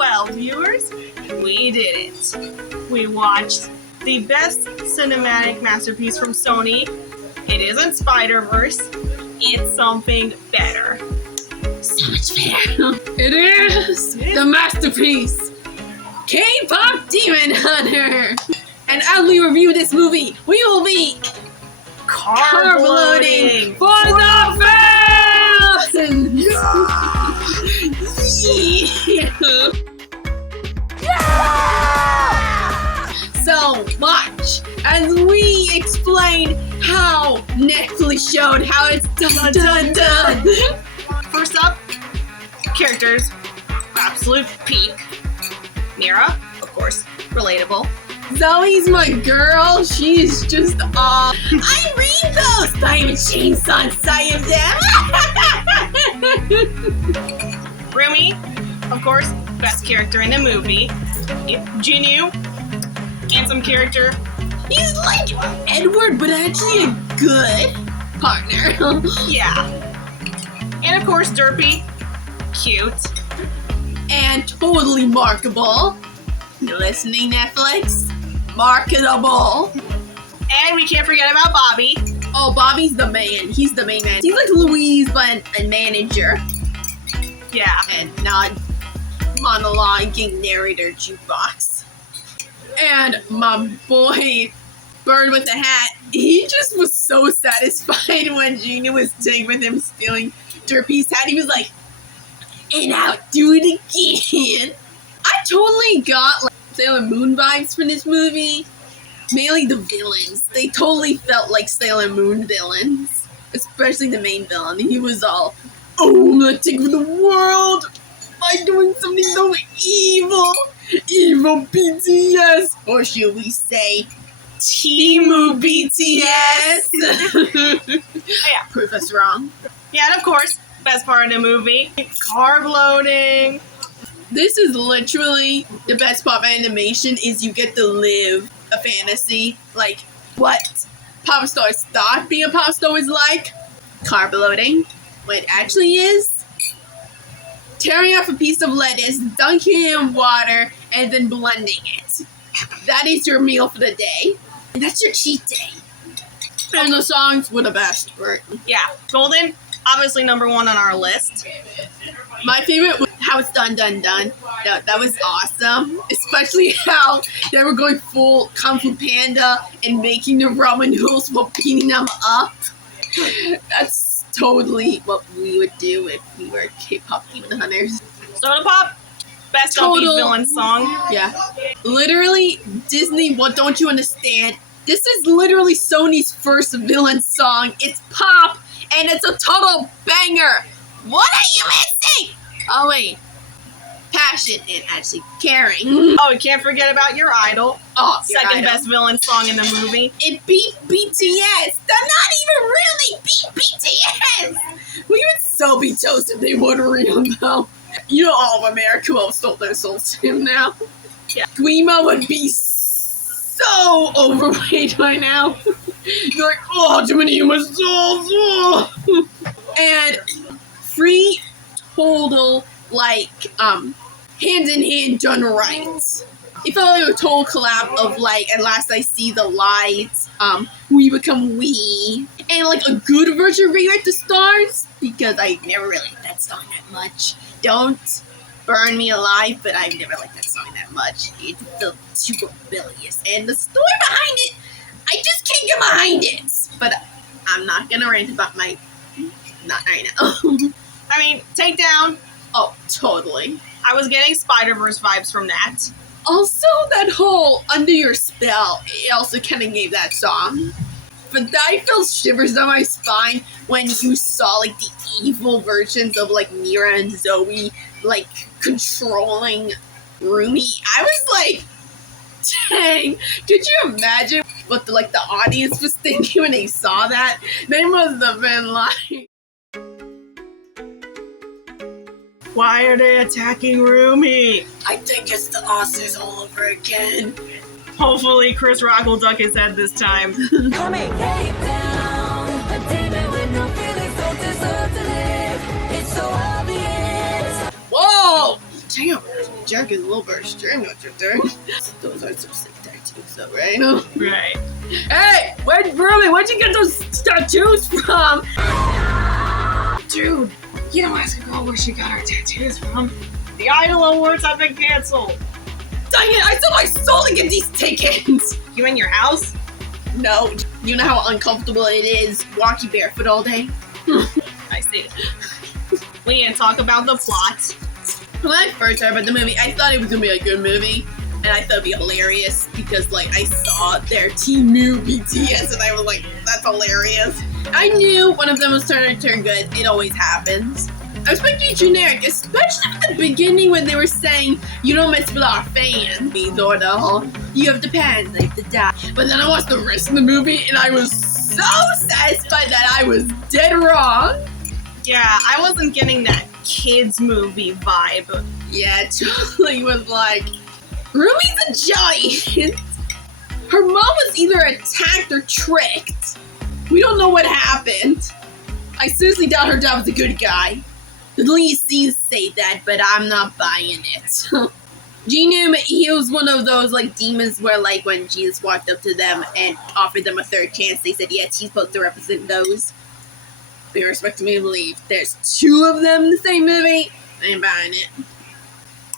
Well, viewers, we did it. We watched the best cinematic masterpiece from Sony. It isn't Spider-Verse. It's something better. So much better. It is the masterpiece, K-Pop Demon Hunter. And as we review this movie, we will be carb loading for the fans! Yeah! So watch as we explain how Netflix showed how it's done. First up, characters, absolute peak. Mira, of course, relatable. Zoe's my girl. She's just I read those diamond chains on side of them. Rumi, of course, best character in the movie. Jinyu, handsome character. He's like Edward, but actually a good partner. Yeah. And of course, Derpy, cute. And totally markable. You listening, Netflix? Marketable. And we can't forget about Bobby. Oh, Bobby's the man. He's the main man. He's like Louise, but a manager. Yeah. And not monologuing narrator jukebox. And my boy, Bird with the hat, he just was so satisfied when Gina was taken with him stealing Derpy's hat. He was like, and I'll do it again. I totally got like Sailor Moon vibes from this movie. Mainly the villains. They totally felt like Sailor Moon villains. Especially the main villain. He was all, oh, I'm gonna take over the world by doing something so evil. Evil BTS. Or should we say, Teamu BTS? Yeah. Prove us wrong. Yeah, and of course, best part of the movie, carb loading. This is literally the best pop animation is you get to live a fantasy. Like, what pop stars thought being a pop star was like. Carb loading. What it actually is, tearing off a piece of lettuce, dunking it in water, and then blending it. That is your meal for the day. And that's your cheat day. And the songs were the best. Yeah, Golden, obviously number one on our list. My favorite was how it's done. That was awesome. Especially how they were going full Kung Fu Panda and making the ramen noodles while beating them up. That's totally what we would do if we were K-Pop Demon Hunters. Soda Pop, best upbeat villain song. Yeah. Literally, Disney, what don't you understand? This is literally Sony's first villain song. It's pop, and it's a total banger. What are you missing? Oh, wait. Passion and actually caring. Oh, we can't forget about Your Idol. Oh, second best villain song in the movie. It beat BTS. They're not even really beat BTS. We would so be toast if they were real, though. You know, all of America will have stole their souls to him now. Yeah. Guima would be so overweight by now. You're like, oh, too many human souls. Oh. And free, total, like, hand-in-hand done right. It felt like a total collab of, like, At Last I See the Lights, We Become We, and, like, a good version of Rewrite the Stars, because I never really liked that song that much. Don't burn me alive, but I've never liked that song that much. It felt too rebellious, and the story behind it, I just can't get behind it. But I'm not gonna rant about my... Not right now. I mean, Takedown. Oh, totally. I was getting Spider-Verse vibes from that. Also, that whole Under Your Spell, it also kind of gave that song. But I felt shivers down my spine when you saw, like, the evil versions of, like, Mira and Zoe, like, controlling Rumi. I was like, dang, could you imagine what, the audience was thinking when they saw that? They must have been like... Why are they attacking Rumi? I think it's the Oscars all over again. Hopefully Chris Rock will duck his head this time. Coming down, a demon with no feelings, don't deserve to live. It's so obvious. Whoa! Damn, Jack is a little bit extreme, don't you think? Those are some sick tattoos, though, right? Right. Hey, where'd you get those tattoos from? Dude, you don't ask a girl where she got her tattoos from. The Idol Awards have been canceled. Dang it, I sold my soul to get these tickets! You in your house? No, you know how uncomfortable it is walking barefoot all day? I see. We need to talk about the plot. When I first heard about the movie, I thought it was gonna be a good movie, and I thought it'd be hilarious because, like, I saw their team new BTS, and I was like, that's hilarious. I knew one of them was turn good. It always happens. I was expecting generic, especially at the beginning when they were saying, you don't mess with our fans, or the whole, you have the pants, like the die. But then I watched the rest of the movie, and I was so satisfied that I was dead wrong. Yeah, I wasn't getting that kids movie vibe. Yeah, totally was like, Ruby's a giant. Her mom was either attacked or tricked. We don't know what happened. I seriously doubt her dad was a good guy. The lead scenes say that, but I'm not buying it. Genu, he was one of those like demons where like when Jesus walked up to them and offered them a third chance, they said yes, he's supposed to represent those. Be respecting me to believe there's two of them in the same movie. I ain't buying it.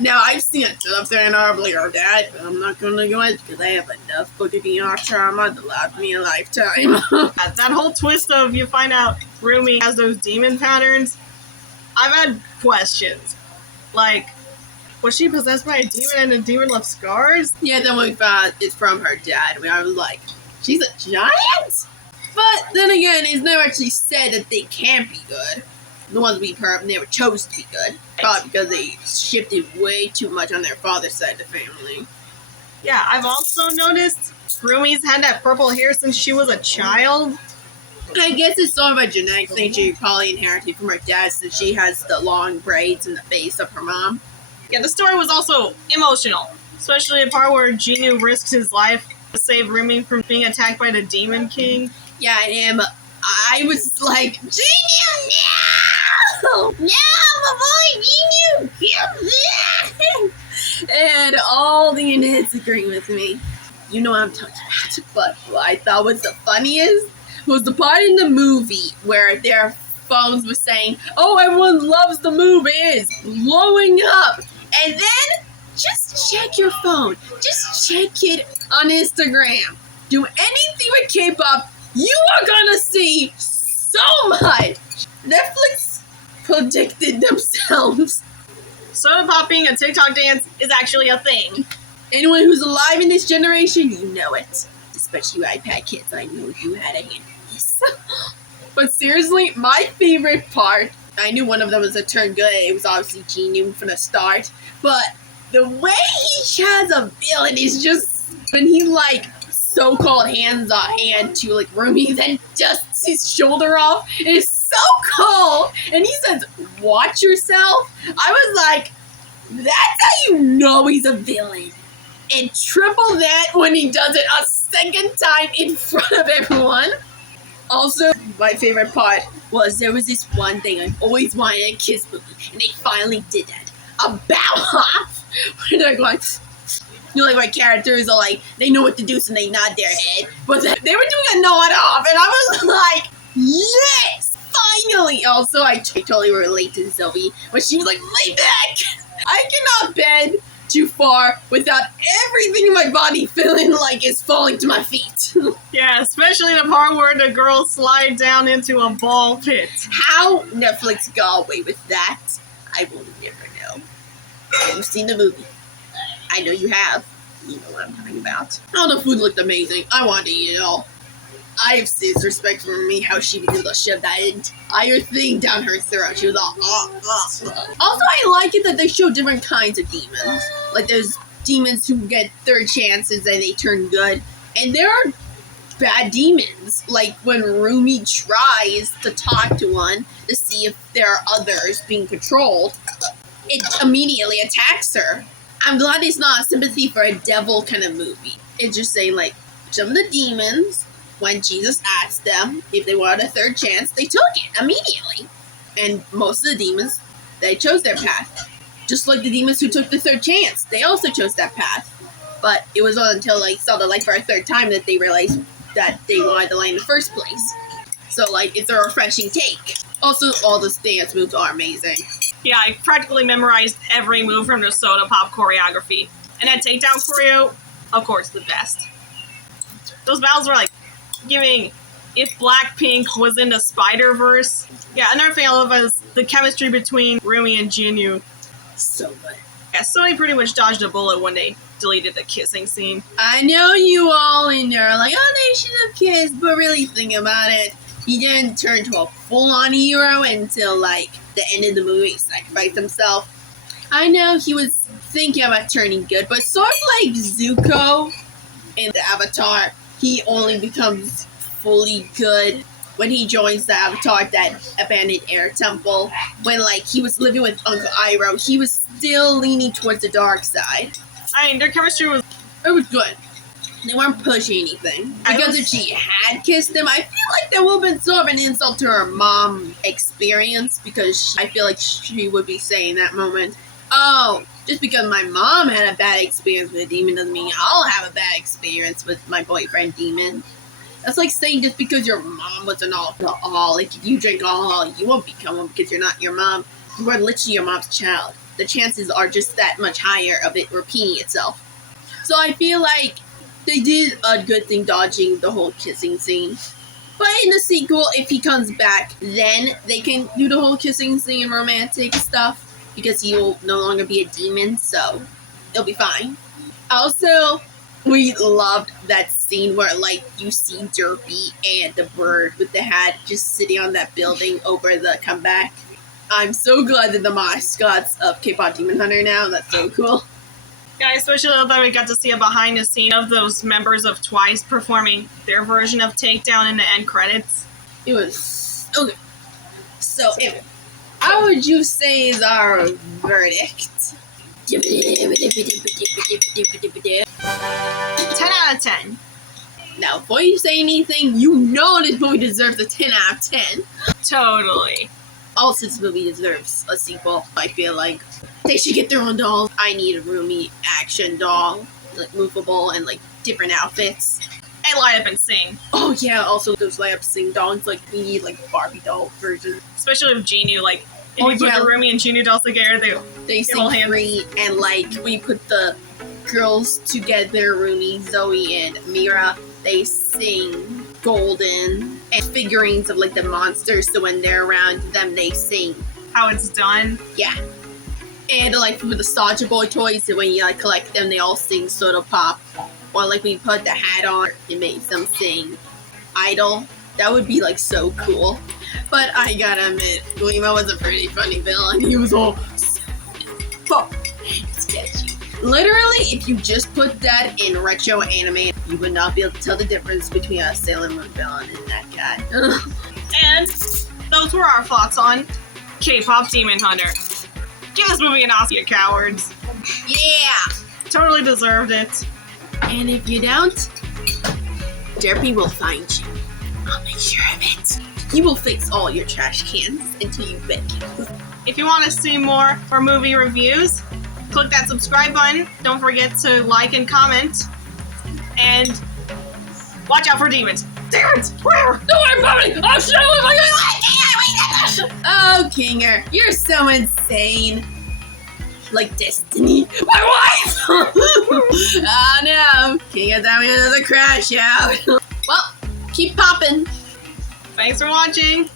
Now I've seen it up there in our or dad, but I'm not gonna go into it because I have enough book of VR trauma to last me a lifetime. That whole twist of you find out Rumi has those demon patterns, I've had questions. Like, was she possessed by a demon and the demon left scars? Yeah, then we found it's from her dad. I was like, she's a giant? But then again, it's never actually said that they can't be good. The ones we heard never chose to be good. Probably because they shifted way too much on their father's side of the family. Yeah, I've also noticed Rumi's had that purple hair since she was a child. I guess it's sort of a genetic thing she probably inherited from her dad since she has the long braids in the face of her mom. Yeah, the story was also emotional. Especially the part where Genu risks his life to save Rumi from being attacked by the Demon King. Yeah, and I was like, Genu, no! No, my boy, Genu! And all the units agreeing with me. You know what I'm talking about. But what I thought was the funniest was the part in the movie where their phones were saying, oh, everyone loves the movie, it's blowing up. And then, just check your phone. Just check it on Instagram. Do anything with K-pop, you are gonna see so much. Netflix predicted themselves. Soda popping a TikTok dance is actually a thing. Anyone who's alive in this generation, you know it. Especially you iPad kids, I know you had a hand in this. But seriously, my favorite part, I knew one of them was a turn good. It was obviously Genu from the start. But the way he has a villain is just when he like so-called hands on hand to like Rumi, then dusts his shoulder off. It is so cool. And he says, watch yourself. I was like, that's how you know he's a villain. And triple that when he does it a second time in front of everyone. Also, my favorite part was there was this one thing I always wanted in a kiss movie, and they finally did that. A bow off, where they're going, you know, like my characters are like, they know what to do, so they nod their head. But they were doing a nod off, and I was like, yes, finally. Also, I totally relate to Zoe when she was like, lay back. I cannot bend too far without everything in my body feeling like it's falling to my feet. Yeah, especially the part where the girls slide down into a ball pit. How Netflix got away with that, I will never know. You've seen the movie. I know you have. You know what I'm talking about. Oh, the food looked amazing. I wanted to eat it all. I have serious respect for me, how she was able to shove that entire thing down her throat. She was all, Also, I like it that they show different kinds of demons. Like, there's demons who get third chances and they turn good. And there are bad demons. Like, when Rumi tries to talk to one to see if there are others being controlled, it immediately attacks her. I'm glad it's not a sympathy for a devil kind of movie. It's just saying, like, some of the demons, when Jesus asked them if they wanted a third chance, they took it immediately. And most of the demons, they chose their path. Just like the demons who took the third chance. They also chose that path. But it was not until like saw the light for a third time that they realized that they wanted the light in the first place. So like it's a refreshing take. Also, all the dance moves are amazing. Yeah, I practically memorized every move from the Soda Pop choreography. And that takedown choreo, of course, the best. Those battles were like giving if Blackpink was in the Spider-Verse. Yeah, another thing I love is the chemistry between Rumi and Jinwoo. So good. Yeah, Sony pretty much dodged a bullet when they deleted the kissing scene. I know you all in there are like, oh, they should have kissed, but really think about it. He didn't turn to a full-on hero until like the end of the movie. He sacrificed himself. I know he was thinking about turning good, but sort of like Zuko in the Avatar, he only becomes fully good when he joins the Avatar at that abandoned air temple. When like he was living with Uncle Iroh, he was still leaning towards the dark side. I mean, their chemistry was... It was good. They weren't pushing anything. Because if she had kissed him, I feel like that would have been sort of an insult to her mom experience, because I feel like she would be saying that moment, oh, just because my mom had a bad experience with a demon doesn't mean I'll have a bad experience with my boyfriend demon. That's like saying just because your mom was an alcoholic, if you drink alcohol, you won't become one because you're not your mom. You are literally your mom's child. The chances are just that much higher of it repeating itself. So I feel like they did a good thing dodging the whole kissing scene. But in the sequel, if he comes back, then they can do the whole kissing scene and romantic stuff, because he will no longer be a demon, so it'll be fine. Also, we loved that scene where, like, you see Derpy and the bird with the hat just sitting on that building over the comeback. I'm so glad that the mascots of K-Pop Demon Hunter now. That's so cool. Yeah, I especially love that we got to see a behind the scene of those members of Twice performing their version of Takedown in the end credits. It was so good. So, anyway, how would you say is our verdict? 10 out of 10. Now, before you say anything, you know this movie deserves a 10 out of 10. Totally. Also, this movie deserves a sequel. I feel like they should get their own dolls. I need a Rumi action doll, like movable and like different outfits. And light up and sing. Oh yeah, also those light up sing dolls. Like we need like Barbie doll versions. Especially with Jinwoo, like if you put the Rumi and Jinwoo dolls together, they sing free, and like we put the girls together, Rumi, Zoe, and Mira. They sing Golden, and figurines of like the monsters, so when they're around them they sing. How it's done. Yeah. And like with the Soldier Boy toys, so when you like collect them, they all sing Soda Pop. Or like when you put the hat on, it makes them sing Idol. That would be like so cool. But I gotta admit, Guillermo was a pretty funny villain. He was all sketchy. Literally, if you just put that in retro anime, you would not be able to tell the difference between a Sailor Moon villain and that guy. And those were our thoughts on K-Pop Demon Hunter. Give this movie an Oscar, you cowards. Yeah! Totally deserved it. And if you don't, Derpy will find you. I'll make sure of it. He will fix all your trash cans until you beg him. If you want to see more for movie reviews, click that subscribe button. Don't forget to like and comment. And watch out for demons. Demons! Where? No, I'm coming! Oh, shit! Oh, Kinger, you're so insane. Like Destiny. My wife! Oh no. Kinger's having another crash out. Well, keep popping. Thanks for watching.